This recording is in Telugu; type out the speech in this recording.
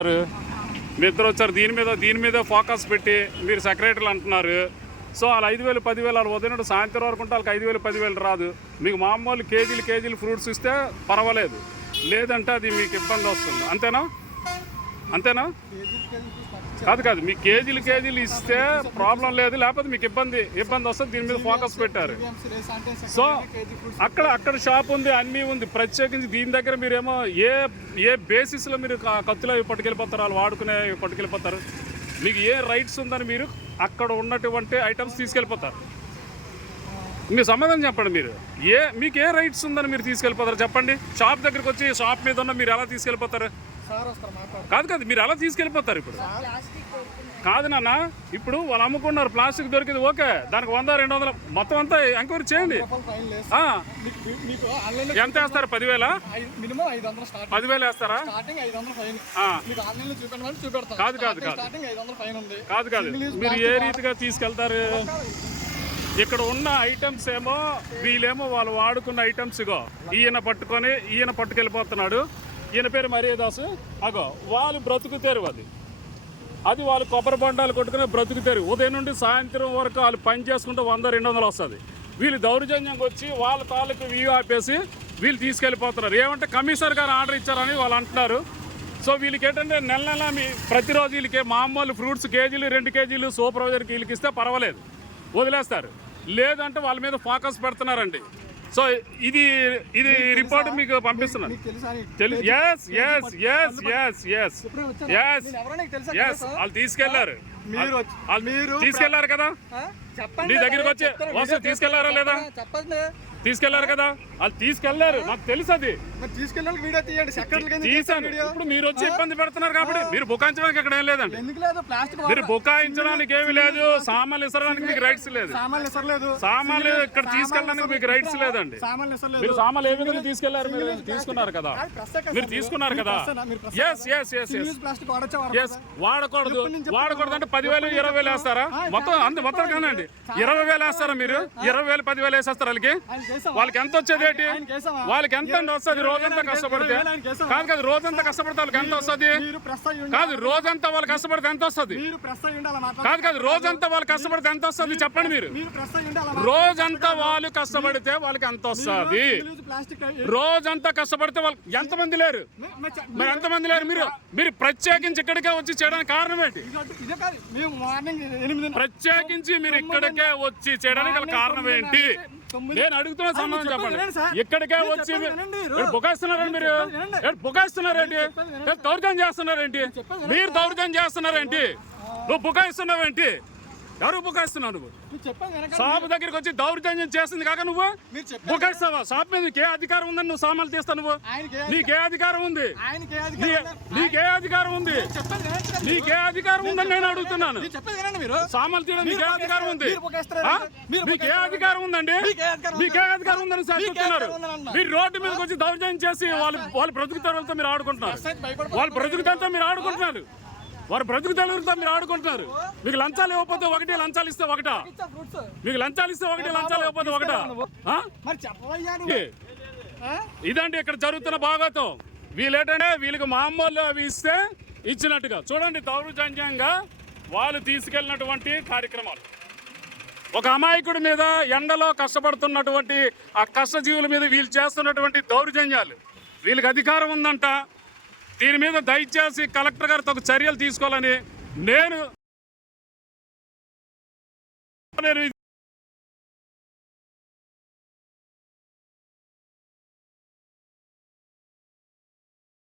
మీ ఇద్దరు వచ్చారు దీని మీద ఫోకస్ పెట్టి మీరు సెక్రటరీలు అంటున్నారు. సో వాళ్ళు 5,000 10,000 వాళ్ళు వదిలినట్టు సాయంత్రం వరకు ఉంటే వాళ్ళకి 5,000 10,000 రాదు. మీకు మామూలు కేజీలు ఫ్రూట్స్ ఇస్తే పర్వాలేదు, లేదంటే అది మీకు ఇబ్బంది వస్తుంది. అంతేనా? కాదు మీకు కేజీలు ఇస్తే ప్రాబ్లం లేదు, లేకపోతే మీకు ఇబ్బంది వస్తుంది. దీని మీద ఫోకస్ పెట్టారు. సో అక్కడ షాప్ ఉంది, అన్నీ ఉంది. ప్రత్యేకించి దీని దగ్గర మీరేమో ఏ బేసిస్లో మీరు కత్తులు అవి పట్టుకెళ్ళిపోతారు, వాళ్ళు వాడుకునే పట్టుకెళ్ళిపోతారు. మీకు ఏ రైట్స్ ఉందని మీరు అక్కడ ఉన్నటువంటి ఐటమ్స్ తీసుకెళ్ళిపోతారు. మీరు సమాధానం చెప్పండి. మీకు ఏ రైట్స్ ఉందని మీరు తీసుకెళ్ళిపోతారు చెప్పండి. షాప్ దగ్గరికి వచ్చి షాప్ మీద ఉన్న మీరు ఎలా తీసుకెళ్ళిపోతారు? కాదు మీరు ఎలా తీసుకెళ్ళిపోతారు? ఇప్పుడు కాదు నాన్న, ఇప్పుడు వాళ్ళు అమ్ముకున్నారు, ప్లాస్టిక్ దొరికింది, ఓకే, దానికి 100 200 మొత్తం అంతా ఎంక్వైరీ చేయండి. ఎంత వేస్తారు? 10,000 వేస్తారా? కాదు మీరు ఏ రీతిగా తీసుకెళ్తారు? ఇక్కడ ఉన్న ఐటమ్స్ ఏమో వీళ్ళేమో వాళ్ళు వాడుకున్న ఐటమ్స్ ఇగో ఈయన పట్టుకెళ్ళిపోతున్నాడు. ఈయన పేరు మర్యాదాసు. అగో వాళ్ళు బ్రతుకుతారు, అది వాళ్ళు కొబ్బరి బొండాలు కొట్టుకుని బ్రతుకుతారు. ఉదయం నుండి సాయంత్రం వరకు వాళ్ళు పని చేసుకుంటే 100 200 వస్తుంది. వీళ్ళు దౌర్జన్యంగా వచ్చి వాళ్ళ తాలూకు వ్యూ ఆపేసి వీళ్ళు తీసుకెళ్ళిపోతున్నారు. ఏమంటే కమిషనర్ గారు ఆర్డర్ ఇచ్చారని వాళ్ళు అంటున్నారు. సో వీళ్ళకి ఏంటంటే నెల ప్రతిరోజు వీళ్ళకి మామూలు ఫ్రూట్స్ కేజీలు 2 కేజీలు సూపర్వైజర్కి వీళ్ళకి ఇస్తే పర్వాలేదు, వదిలేస్తారు. లేదంటే వాళ్ళ మీద ఫోకస్ పెడుతున్నారండి. సో ఇది రిపోర్ట్ మీకు పంపిస్తున్నాను. వాళ్ళు తీసుకెళ్లారు కదా, నీ దగ్గరికి వచ్చి తీసుకెళ్లారా లేదా? తీసుకెళ్లారు కదా, వాళ్ళు తీసుకెళ్లారు, నాకు తెలుసు. అది తీసాను. ఇప్పుడు మీరు వచ్చి ఇబ్బంది పెడుతున్నారు కాబట్టి మీరు బుకాయించడానికి అక్కడ ఏం లేదండి. మీరు బుకాయించడానికి ఏమి లేదు, సామాన్లు ఇసరడానికి మీకు రైట్స్ లేదు. సామాన్లు ఇక్కడ తీసుకెళ్ళడానికి మీకు రైట్స్ లేదండి. మీరు సామాన్లు ఏ విధంగా తీసుకెళ్లారు? మీరు తీసుకున్నారు కదా. వాడకూడదు అంటే 10,000 20,000 వేస్తారా? మొత్తం కాదండి, 20,000 వేస్తారా? మీరు 20,000 10,000 వేసేస్తారు. వాళ్ళకి ఎంత వచ్చేది ఏంటి? వాళ్ళకి ఎంత వస్తుంది రోజంతా కష్టపడితే? కాదు రోజంతా కష్టపడితే వాళ్ళకి ఎంత వస్తుంది? రోజంతా వాళ్ళు కష్టపడితే ఎంత వస్తుంది? రోజంతా వాళ్ళు కష్టపడితే ఎంత వస్తుంది చెప్పండి. మీరు రోజంతా వాళ్ళు కష్టపడితే వాళ్ళకి ఎంత వస్తుంది? రోజంతా కష్టపడితే వాళ్ళు ఎంతమంది లేరు? మీరు ప్రత్యేకించి ఇక్కడికే వచ్చి చేయడానికి కారణం ఏంటి? ప్రత్యేకించి మీరు ఇక్కడికే వచ్చి చేయడానికి కారణం ఏంటి? నేను అడుగుతున్న సమాధానం చెప్పండి. ఇక్కడికే వచ్చి బుకాయిస్తున్నారండి, మీరు బుకాయిస్తున్నారేంటి? దౌర్జన్యం చేస్తున్నారేంటి? మీరు దౌర్జన్యం చేస్తున్నారేంటి? నువ్వు బుకాయిస్తున్నావేంటి? ఎవరు బుకాయిస్తున్నావు? నువ్వు షాప్ దగ్గరికి వచ్చి దౌర్జన్యం చేసింది కాక నువ్వు బుకాయిస్తావా? షాప్ మీద నీకే అధికారం ఉందని నువ్వు సామాన్లు తీస్తావు? నువ్వు నీకే అధికారం ఉంది? నీకే అధికారం ఉంది? నీకే అధికారం ఉందని నేను అడుగుతున్నాను. సామాన్లు తీయడం నీకే అధికారం ఉంది? మీకే అధికారం ఉందండి? మీకే అధికారం ఉందని చెప్తున్నారు. మీరు రోడ్డు మీదకి వచ్చి దౌర్జన్యం చేసి వాళ్ళ బ్రతుకుతారులతో మీరు ఆడుకుంటున్నారు. వాళ్ళ బ్రతుకుతారులతో మీరు ఆడుకుంటున్నారు. వారు బ్రతుకుతారులతో మీరు ఆడుకుంటున్నారు. మీకు లంచాలు ఇవ్వకపోతే ఒకటి, లంచాలు ఇస్తే ఒకటా? మీకు లంచాలు ఇస్తే ఒకటి, లంచాలు ఇవ్వకపోతే ఒకటా? ఇదండి ఇక్కడ జరుగుతున్న భాగవతం. వీళ్ళేంటంటే వీళ్ళకి మామూలు అవి ఇస్తే ఇచ్చినట్టుగా చూడండి, దౌర్జన్యంగా వాళ్ళు తీసుకెళ్ళినటువంటి కార్యక్రమాలు. ఒక అమాయకుడి మీద ఎండలో కష్టపడుతున్నటువంటి ఆ కష్టజీవుల మీద వీళ్ళు చేస్తున్నటువంటి దౌర్జన్యాలు. వీళ్ళకి అధికారం ఉందంట. దీని మీద దయచేసి కలెక్టర్ గారు తగు చర్యలు తీసుకోవాలని నేను